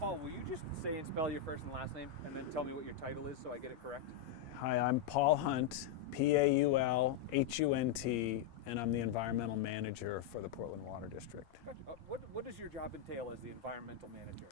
Paul, will you just say and spell your first and last name and then tell me what your title is so I get it correct? Hi, I'm Paul Hunt, Paulhunt, and I'm the environmental manager for the Portland Water District. What does your job entail as the environmental manager?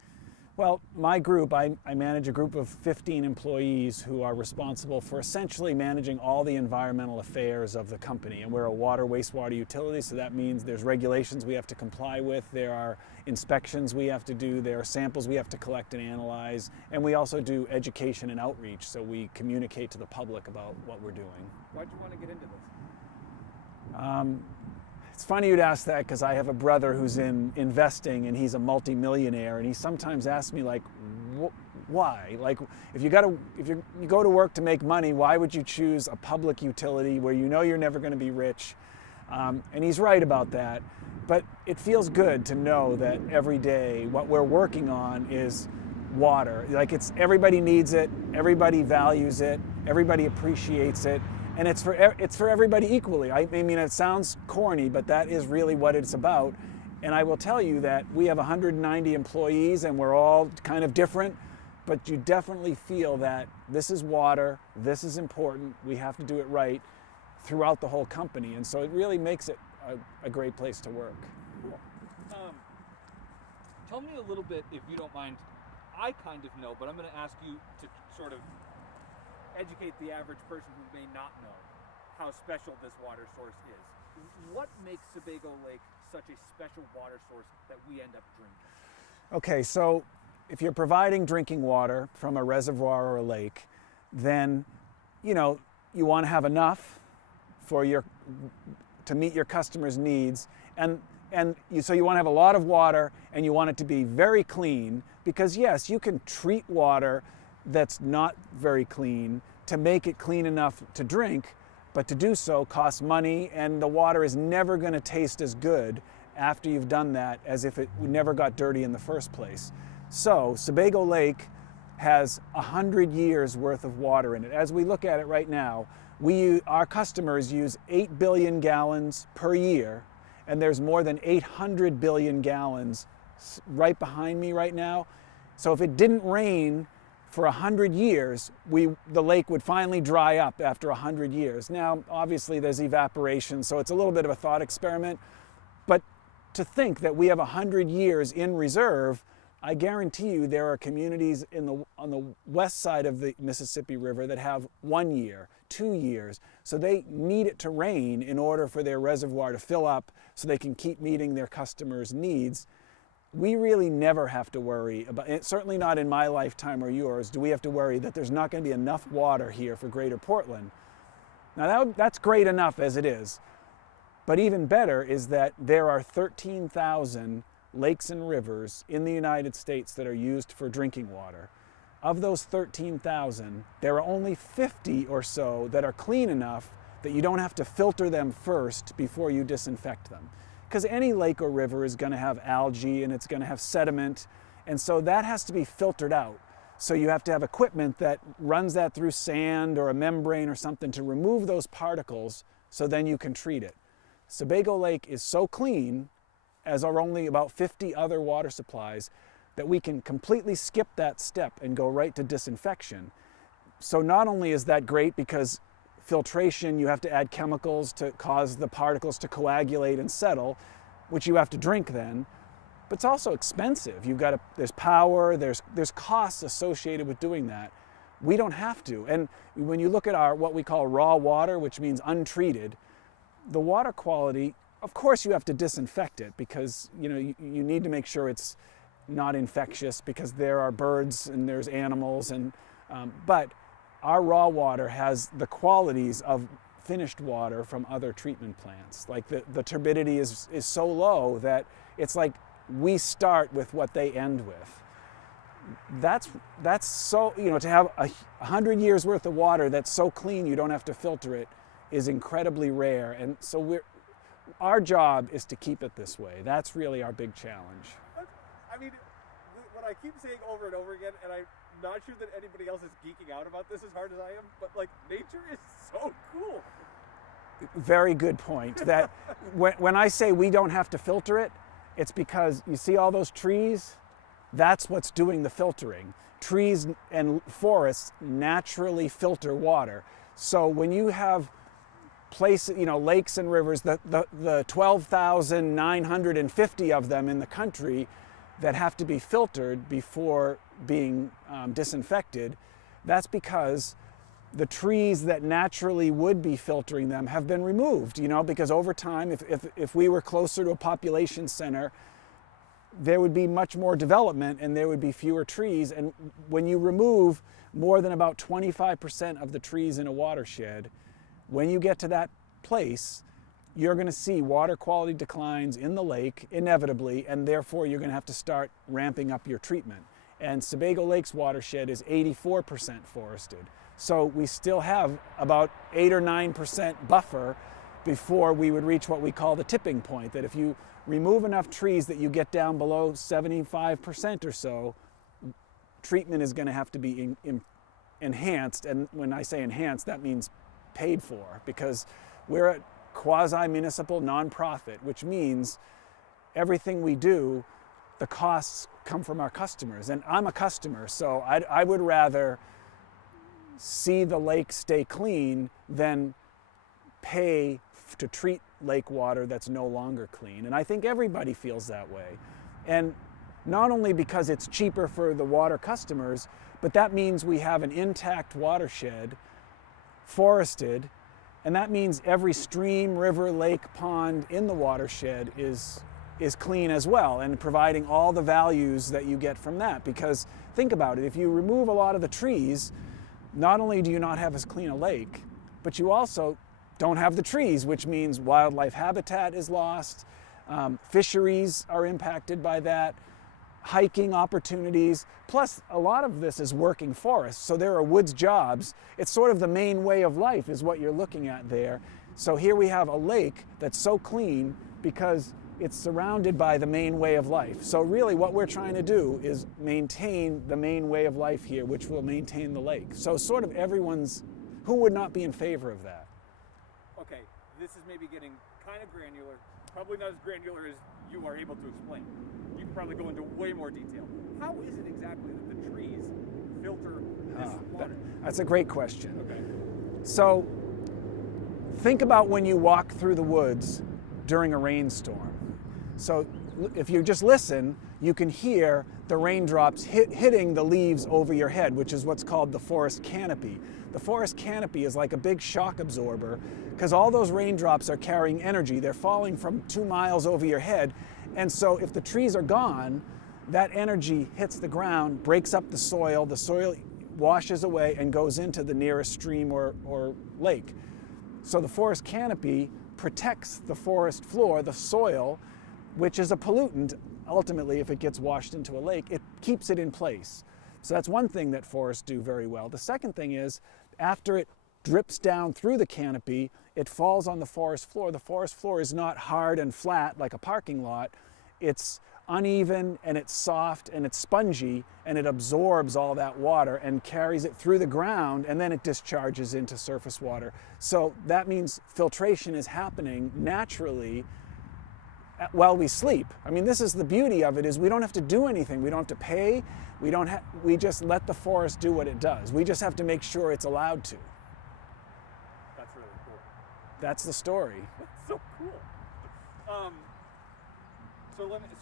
Well, my group, I manage a group of 15 employees who are responsible for essentially managing all the environmental affairs of the company. And we're a water, wastewater utility, so that means there's regulations we have to comply with, there are inspections we have to do, there are samples we have to collect and analyze, and we also do education and outreach, so we communicate to the public about what we're doing. Why'd you want to get into this? It's funny you'd ask that because I have a brother who's in investing and he's a multi-millionaire, and he sometimes asks me, like, why? Like, if you go to work to make money, why would you choose a public utility where you know you're never going to be rich? And he's right about that. But it feels good to know that every day what we're working on is water. Like, everybody needs it, everybody values it, everybody appreciates it. And it's for everybody equally. I mean, it sounds corny, but that is really what it's about. And I will tell you that we have 190 employees and we're all kind of different, but you definitely feel that this is water, this is important, we have to do it right throughout the whole company. And so it really makes it a great place to work. Cool. Tell me a little bit, if you don't mind. I kind of know, but I'm going to ask you to sort of educate the average person who may not know how special this water source is. What makes Sebago Lake such a special water source that we end up drinking? Okay, so if you're providing drinking water from a reservoir or a lake, then you want to have enough to meet your customers' needs, so you want to have a lot of water, and you want it to be very clean, because yes, you can treat water that's not very clean to make it clean enough to drink, but to do so costs money, and the water is never going to taste as good after you've done that as if it never got dirty in the first place. So Sebago Lake has 100 years worth of water in it. As we look at it right now, our customers use 8 billion gallons per year, and there's more than 800 billion gallons right behind me right now. So if it didn't rain for 100 years, the lake would finally dry up after 100 years. Now, obviously there's evaporation, so it's a little bit of a thought experiment, but to think that we have 100 years in reserve, I guarantee you there are communities on the west side of the Mississippi River that have 1 year, 2 years, so they need it to rain in order for their reservoir to fill up so they can keep meeting their customers' needs. We really never have to worry about it, certainly not in my lifetime or yours, do we have to worry that there's not going to be enough water here for Greater Portland. Now that's great enough as it is, but even better is that there are 13,000 lakes and rivers in the United States that are used for drinking water. Of those 13,000, there are only 50 or so that are clean enough that you don't have to filter them first before you disinfect them. Because any lake or river is going to have algae and it's going to have sediment, and so that has to be filtered out. So you have to have equipment that runs that through sand or a membrane or something to remove those particles, so then you can treat it. Sebago Lake is so clean, as are only about 50 other water supplies, that we can completely skip that step and go right to disinfection. So not only is that great because filtration, you have to add chemicals to cause the particles to coagulate and settle, which you have to drink then, but it's also expensive. There's power, there's costs associated with doing that. We don't have to. And when you look at what we call raw water, which means untreated, the water quality, of course you have to disinfect it because you need to make sure it's not infectious because there are birds and there's animals, but our raw water has the qualities of finished water from other treatment plants. Like the turbidity is so low that it's like we start with what they end with. That's so, to have 100 years worth of water that's so clean you don't have to filter it is incredibly rare. And so our job is to keep it this way. That's really our big challenge. I mean, what I keep saying over and over again, and I'm not sure that anybody else is geeking out about this as hard as I am, but like, nature is so cool. Very good point. That when I say we don't have to filter it, it's because you see all those trees? that's what's doing the filtering. Trees and forests naturally filter water. So when you have places, lakes and rivers, the 12,950 of them in the country that have to be filtered before being disinfected, that's because the trees that naturally would be filtering them have been removed, because over time, if we were closer to a population center, there would be much more development and there would be fewer trees. And when you remove more than about 25% of the trees in a watershed, when you get to that place, you're going to see water quality declines in the lake inevitably, and therefore you're going to have to start ramping up your treatment. And Sebago Lake's watershed is 84% forested. So we still have about 8 or 9% buffer before we would reach what we call the tipping point, that if you remove enough trees that you get down below 75% or so, treatment is going to have to be enhanced. And when I say enhanced, that means paid for, because we're a quasi-municipal nonprofit, which means everything we do, the costs come from our customers. And I'm a customer, so I would rather see the lake stay clean than pay to treat lake water that's no longer clean. And I think everybody feels that way. And not only because it's cheaper for the water customers, but that means we have an intact watershed, forested, and that means every stream, river, lake, pond in the watershed is clean as well, and providing all the values that you get from that. Because think about it, if you remove a lot of the trees, not only do you not have as clean a lake, but you also don't have the trees, which means wildlife habitat is lost, fisheries are impacted by that, hiking opportunities, plus a lot of this is working forests, so there are woods jobs. It's sort of the main way of life is what you're looking at there. So here we have a lake that's so clean because it's surrounded by the main way of life. So really what we're trying to do is maintain the main way of life here, which will maintain the lake. So sort of who would not be in favor of that? Okay, this is maybe getting kind of granular, probably not as granular as you are able to explain. You can probably go into way more detail. How is it exactly that the trees filter this water? That's a great question. Okay. So think about when you walk through the woods during a rainstorm. So if you just listen, you can hear the raindrops hitting the leaves over your head, which is what's called the forest canopy. The forest canopy is like a big shock absorber because all those raindrops are carrying energy. They're falling from 2 miles over your head. And so if the trees are gone, that energy hits the ground, breaks up the soil washes away and goes into the nearest stream or lake. So the forest canopy protects the forest floor, the soil, which is a pollutant. Ultimately, if it gets washed into a lake, it keeps it in place. So that's one thing that forests do very well. The second thing is, after it drips down through the canopy, it falls on the forest floor. The forest floor is not hard and flat like a parking lot. It's uneven and it's soft and it's spongy, and it absorbs all that water and carries it through the ground, and then it discharges into surface water. So that means filtration is happening naturally while we sleep. I mean, this is the beauty of it, is we don't have to do anything. We don't have to pay. We just let the forest do what it does. We just have to make sure it's allowed to. That's really cool. That's the story. That's so cool.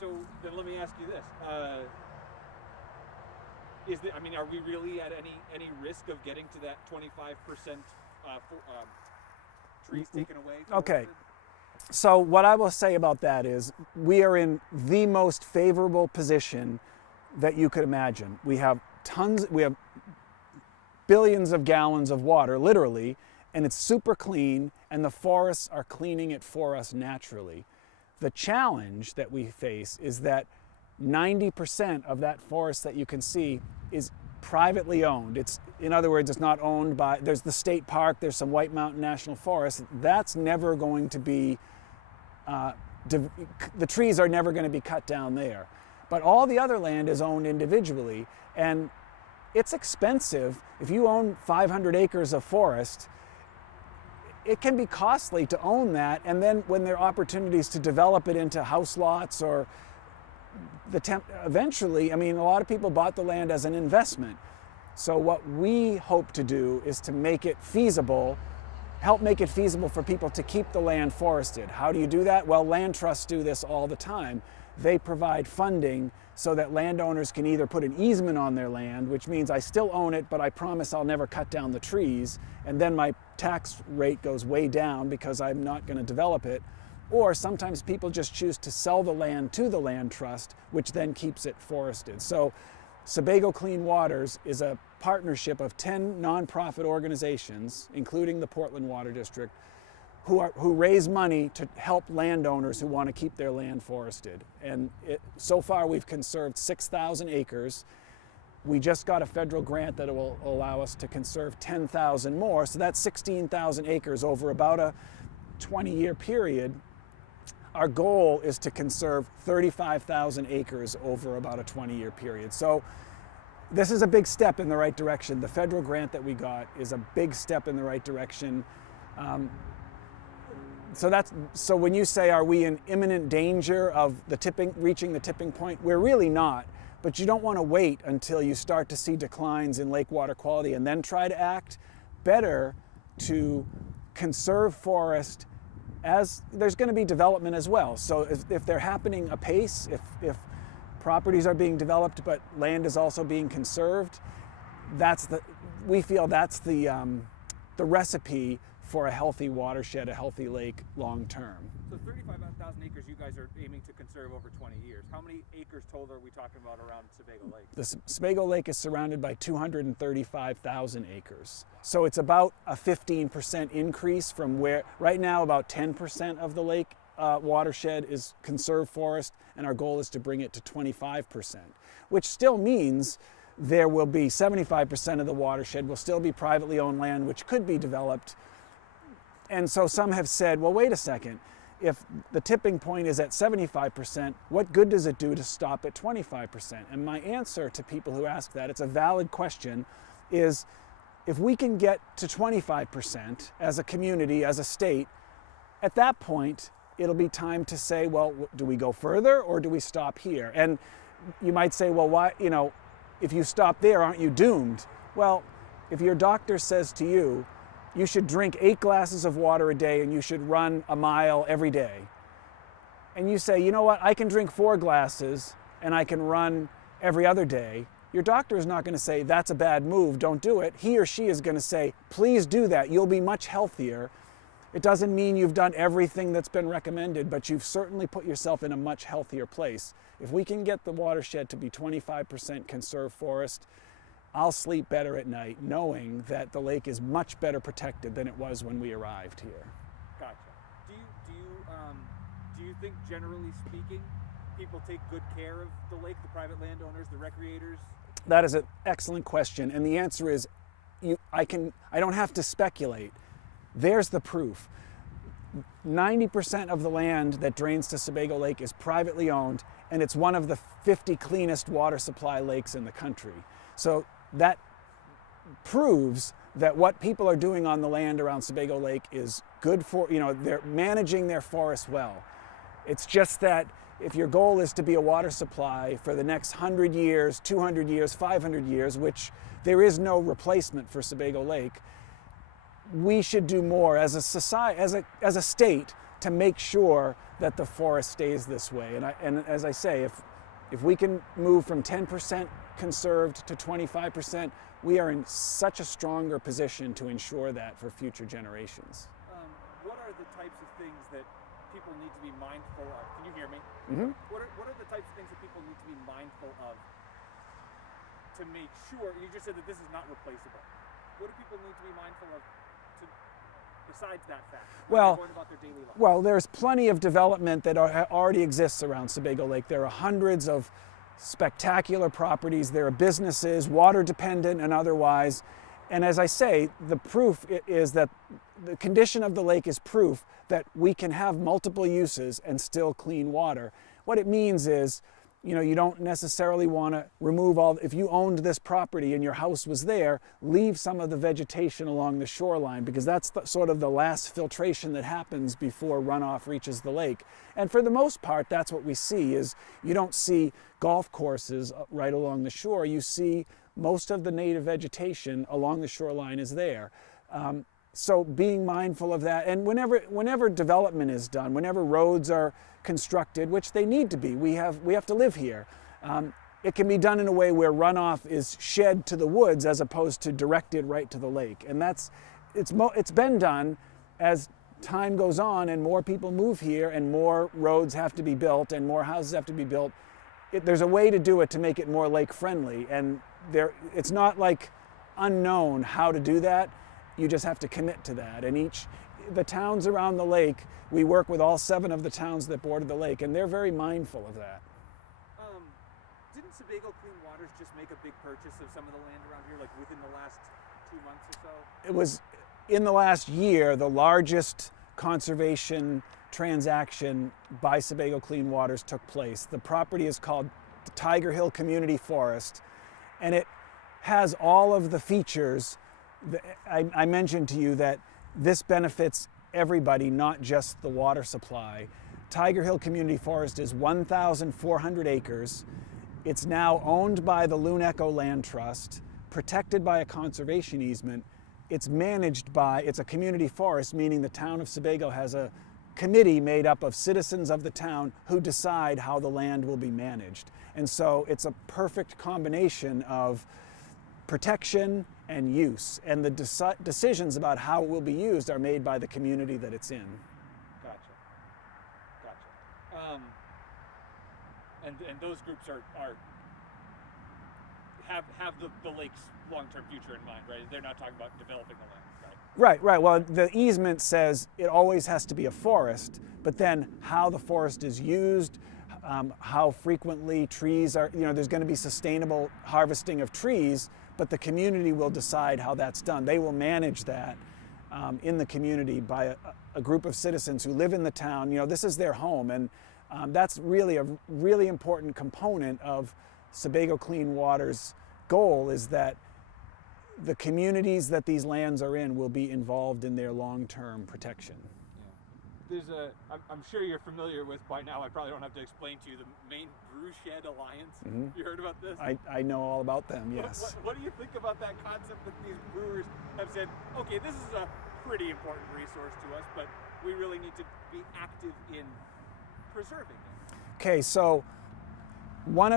So then let me ask you this: are we really at any risk of getting to that 25% trees taken away? Okay. So what I will say about that is we are in the most favorable position that you could imagine. We have billions of gallons of water, literally, and it's super clean, and the forests are cleaning it for us naturally. The challenge that we face is that 90% of that forest that you can see is privately owned. In other words, it's not owned by, there's the state park, there's some White Mountain National Forest. That's never going to be, the trees are never going to be cut down there. But all the other land is owned individually, and it's expensive. If you own 500 acres of forest, it can be costly to own that, and then when there are opportunities to develop it into house lots or eventually, I mean, a lot of people bought the land as an investment. So what we hope to do is to make it feasible, help make it feasible for people to keep the land forested. How do you do that? Well, land trusts do this all the time. They provide funding so that landowners can either put an easement on their land, which means I still own it, but I promise I'll never cut down the trees, and then my tax rate goes way down because I'm not going to develop it. Or sometimes people just choose to sell the land to the land trust, which then keeps it forested. So Sebago Clean Waters is a partnership of 10 nonprofit organizations, including the Portland Water District, who raise money to help landowners who want to keep their land forested. And so far we've conserved 6,000 acres. We just got a federal grant that will allow us to conserve 10,000 more. So that's 16,000 acres over about a 20-year period. Our goal is to conserve 35,000 acres over about a 20-year period. So this is a big step in the right direction. The federal grant that we got is a big step in the right direction. So when you say, are we in imminent danger of reaching the tipping point? We're really not, but you don't want to wait until you start to see declines in lake water quality and then try to act. Better to conserve forest as there's going to be development as well. So if they're happening apace, if properties are being developed but land is also being conserved, we feel that's the recipe for a healthy watershed, a healthy lake long term. So 35,000 acres you guys are aiming to conserve over 20 years. How many acres total are we talking about around Sebago Lake? The Sebago Lake is surrounded by 235,000 acres. So it's about a 15% increase from where, right now about 10% of the lake watershed is conserved forest, and our goal is to bring it to 25%, which still means there will be 75% of the watershed will still be privately owned land, which could be developed. And so some have said, well, wait a second, if the tipping point is at 75%, what good does it do to stop at 25%? And my answer to people who ask that, it's a valid question, is if we can get to 25% as a community, as a state, at that point, it'll be time to say, well, do we go further or do we stop here? And you might say, well, why, if you stop there, aren't you doomed? Well, if your doctor says to you, you should drink 8 glasses of water a day and you should run a mile every day, and you say, you know what, I can drink 4 glasses and I can run every other day, your doctor is not going to say, that's a bad move, don't do it. He or she is going to say, please do that, you'll be much healthier. It doesn't mean you've done everything that's been recommended, but you've certainly put yourself in a much healthier place. If we can get the watershed to be 25% conserved forest, I'll sleep better at night knowing that the lake is much better protected than it was when we arrived here. Gotcha. Do you think, generally speaking, people take good care of the lake, the private landowners, the recreators? That is an excellent question, and the answer is, I don't have to speculate. There's the proof. 90% of the land that drains to Sebago Lake is privately owned, and it's one of the 50 cleanest water supply lakes in the country. So that proves that what people are doing on the land around Sebago Lake is good for, they're managing their forest well. It's just that if your goal is to be a water supply for the next 100 years, 200 years, 500 years, which there is no replacement for Sebago Lake, we should do more as a society, as a state, to make sure that the forest stays this way. And as I say, if we can move from 10% conserved to 25%, we are in such a stronger position to ensure that for future generations. What are the types of things that people need to be mindful of? Can you hear me? Mm-hmm. What are the types of things that people need to be mindful of to make sure, you just said that this is not replaceable. What do people need to be mindful of besides that fact? Going about their daily life? Well, there's plenty of development that already exists around Sebago Lake. There are hundreds of spectacular properties. There are businesses, water dependent and otherwise. And as I say, the proof is that the condition of the lake is proof that we can have multiple uses and still clean water. What it means is, you don't necessarily want to remove all, if you owned this property and your house was there, leave some of the vegetation along the shoreline, because that's sort of the last filtration that happens before runoff reaches the lake. And for the most part, that's what we see. Is you don't see golf courses right along the shore. You see most of the native vegetation along the shoreline is there. So being mindful of that, and whenever development is done, whenever roads are constructed, which they need to be, we have to live here. It can be done in a way where runoff is shed to the woods as opposed to directed right to the lake. And it's been done as time goes on and more people move here and more roads have to be built and more houses have to be built. There's a way to do it to make it more lake friendly, and it's not like unknown how to do that. You just have to commit to that. And the towns around the lake, we work with all 7 of the towns that border the lake, and they're very mindful of that. Didn't Sebago Clean Waters just make a big purchase of some of the land around here, like within the last 2 months or so? It was, in the last year, the largest conservation transaction by Sebago Clean Waters took place. The property is called the Tiger Hill Community Forest, and it has all of the features. I mentioned to you that this benefits everybody, not just the water supply. Tiger Hill Community Forest is 1,400 acres. It's now owned by the Loon Echo Land Trust, protected by a conservation easement. It's a community forest, meaning the town of Sebago has a committee made up of citizens of the town who decide how the land will be managed. And so it's a perfect combination of protection and use, and the decisions about how it will be used are made by the community that it's in. Gotcha. And those groups have the lake's long-term future in mind, right? They're not talking about developing the land, right? Right. Well, the easement says it always has to be a forest, but then how the forest is used, how frequently trees are, there's going to be sustainable harvesting of trees, but the community will decide how that's done. They will manage that in the community by a group of citizens who live in the town. This is their home, and that's really a really important component of Sebago Clean Water's goal, is that the communities that these lands are in will be involved in their long-term protection. I'm sure you're familiar with by now, I probably don't have to explain to you, the Maine Brew Shed Alliance. Mm-hmm. You heard about this? I know all about them, yes. What do you think about that concept that these brewers have said, okay, this is a pretty important resource to us, but we really need to be active in preserving it? Okay, so one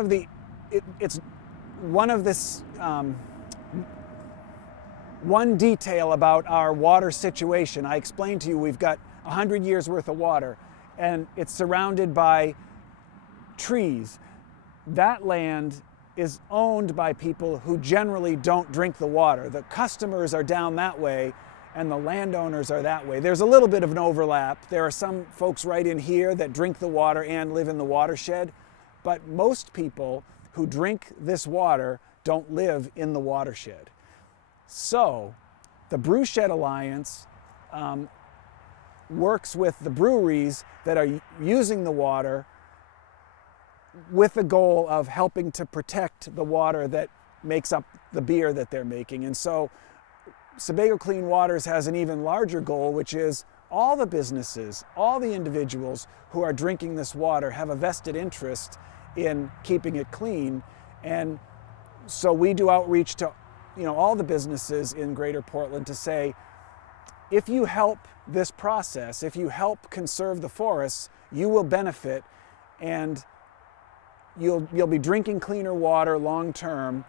detail about our water situation, I explained to you we've got 100 years worth of water, and it's surrounded by trees. That land is owned by people who generally don't drink the water. The customers are down that way, and the landowners are that way. There's a little bit of an overlap. There are some folks right in here that drink the water and live in the watershed, but most people who drink this water don't live in the watershed. So the Brew Shed Alliance works with the breweries that are using the water with the goal of helping to protect the water that makes up the beer that they're making. And so Sebago Clean Waters has an even larger goal, which is all the businesses, all the individuals who are drinking this water have a vested interest in keeping it clean. And so we do outreach to all the businesses in Greater Portland to say, if you help this process, if you help conserve the forests, you will benefit, and you'll be drinking cleaner water long term,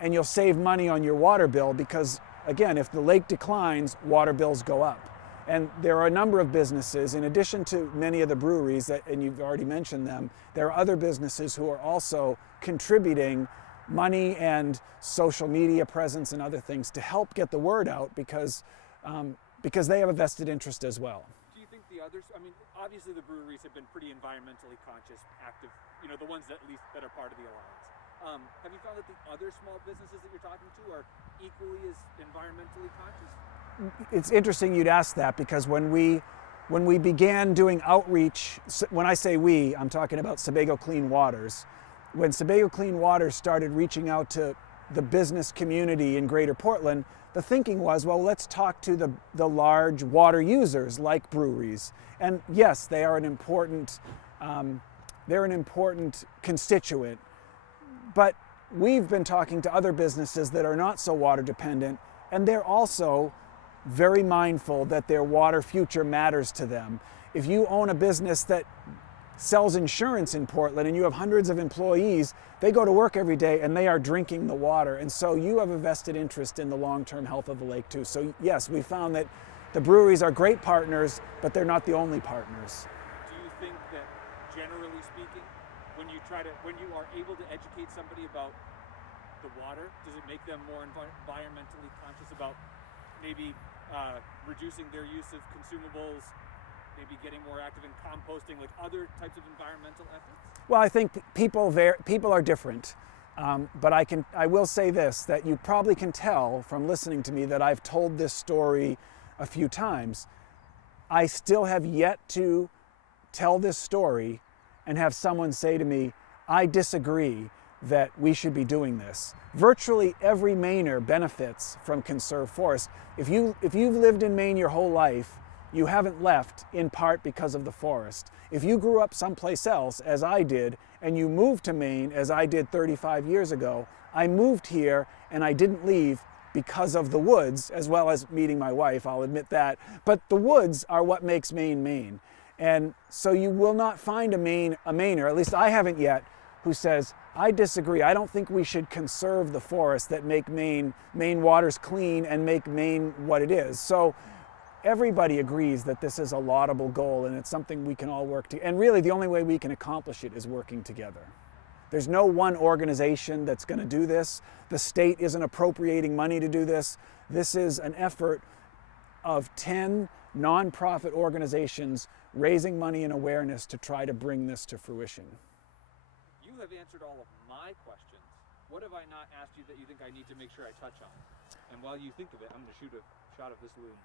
and you'll save money on your water bill, because again, if the lake declines, water bills go up. And there are a number of businesses, in addition to many of the breweries, and you've already mentioned them, there are other businesses who are also contributing money and social media presence and other things to help get the word out, because they have a vested interest as well. Do you think the others, obviously the breweries have been pretty environmentally conscious, active, the ones that are part of the alliance. Have you found that the other small businesses that you're talking to are equally as environmentally conscious? It's interesting you'd ask that, because when we began doing outreach, when I say we, I'm talking about Sebago Clean Waters. when Sebago Clean Waters started reaching out to the business community in Greater Portland, the thinking was, well, let's talk to the large water users like breweries. And yes, they are an important constituent, but we've been talking to other businesses that are not so water dependent, and they're also very mindful that their water future matters to them. If you own a business that sells insurance in Portland and you have hundreds of employees, they go to work every day and they are drinking the water. And so you have a vested interest in the long-term health of the lake too. So yes, we found that the breweries are great partners, but they're not the only partners. Do you think that, generally speaking, when you are able to educate somebody about the water, does it make them more environmentally conscious about maybe reducing their use of consumables, maybe getting more active in composting, like other types of environmental efforts? Well, I think people are different, but I will say this, that you probably can tell from listening to me that I've told this story a few times. I still have yet to tell this story and have someone say to me, I disagree that we should be doing this. Virtually every Mainer benefits from conserved forest. If you've lived in Maine your whole life, you haven't left in part because of the forest. If you grew up someplace else, as I did, and you moved to Maine, as I did 35 years ago, I moved here and I didn't leave because of the woods, as well as meeting my wife, I'll admit that. But the woods are what makes Maine Maine. And so you will not find a Mainer, at least I haven't yet, who says, I disagree. I don't think we should conserve the forests that make Maine waters clean and make Maine what it is. So everybody agrees that this is a laudable goal and it's something we can all work to. And really the only way we can accomplish it is working together. There's no one organization that's going to do this. The state isn't appropriating money to do this. This is an effort of 10 nonprofit organizations raising money and awareness to try to bring this to fruition. You have answered all of my questions. What have I not asked you that you think I need to make sure I touch on? And while you think of it, I'm going to shoot a shot of this loon.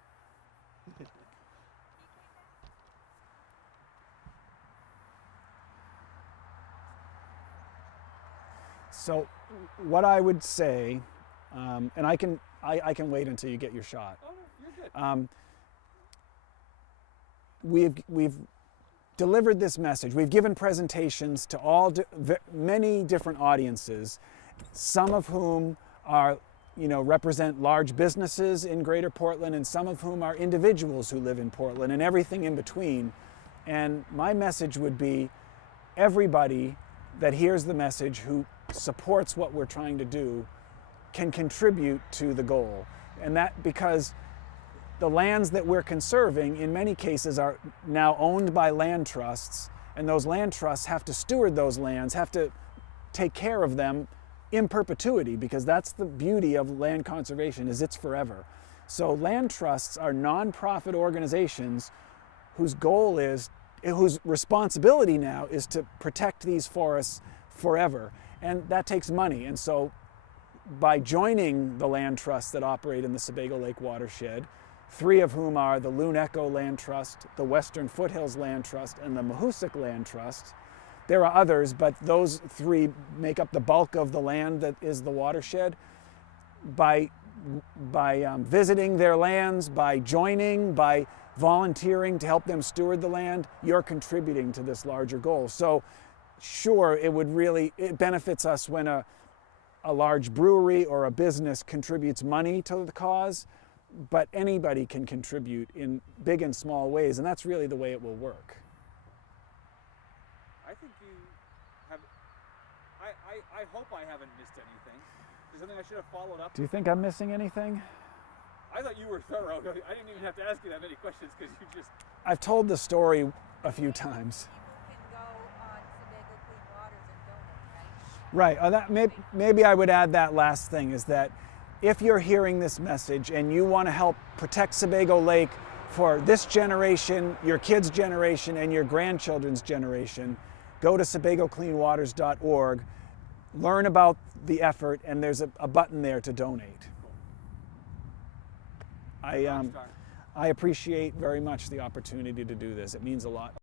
So what I would say, and I can wait until you get your shot. Oh, no, We've you're delivered this message. We've given presentations to many different audiences, some of whom are, represent large businesses in Greater Portland, and some of whom are individuals who live in Portland, and everything in between. And my message would be, everybody that hears the message who supports what we're trying to do can contribute to the goal. And that because the lands that we're conserving in many cases are now owned by land trusts, and those land trusts have to steward those lands, have to take care of them in perpetuity, because that's the beauty of land conservation, is it's forever. So land trusts are nonprofit organizations whose responsibility now is to protect these forests forever. And that takes money. And so by joining the land trusts that operate in the Sebago Lake watershed, 3 of whom are the Loon Echo Land Trust, the Western Foothills Land Trust, and the Mahoosic Land Trust. There are others, but those 3 make up the bulk of the land that is the watershed. By visiting their lands, by joining, by volunteering to help them steward the land, you're contributing to this larger goal. So sure, it benefits us when a large brewery or a business contributes money to the cause, but anybody can contribute in big and small ways, and that's really the way it will work. I think you have. I hope I haven't missed anything. Is there something I should have followed up? Do you think I'm missing anything? I thought you were thorough. I didn't even have to ask you that many questions because you just. I've told the story a few times. People can go on Sebago Clean Waters and donate, right? Right. Maybe I would add that last thing, is that if you're hearing this message and you want to help protect Sebago Lake for this generation, your kids' generation, and your grandchildren's generation, go to SebagoCleanWaters.org, learn about the effort, and there's a button there to donate. I appreciate very much the opportunity to do this. It means a lot.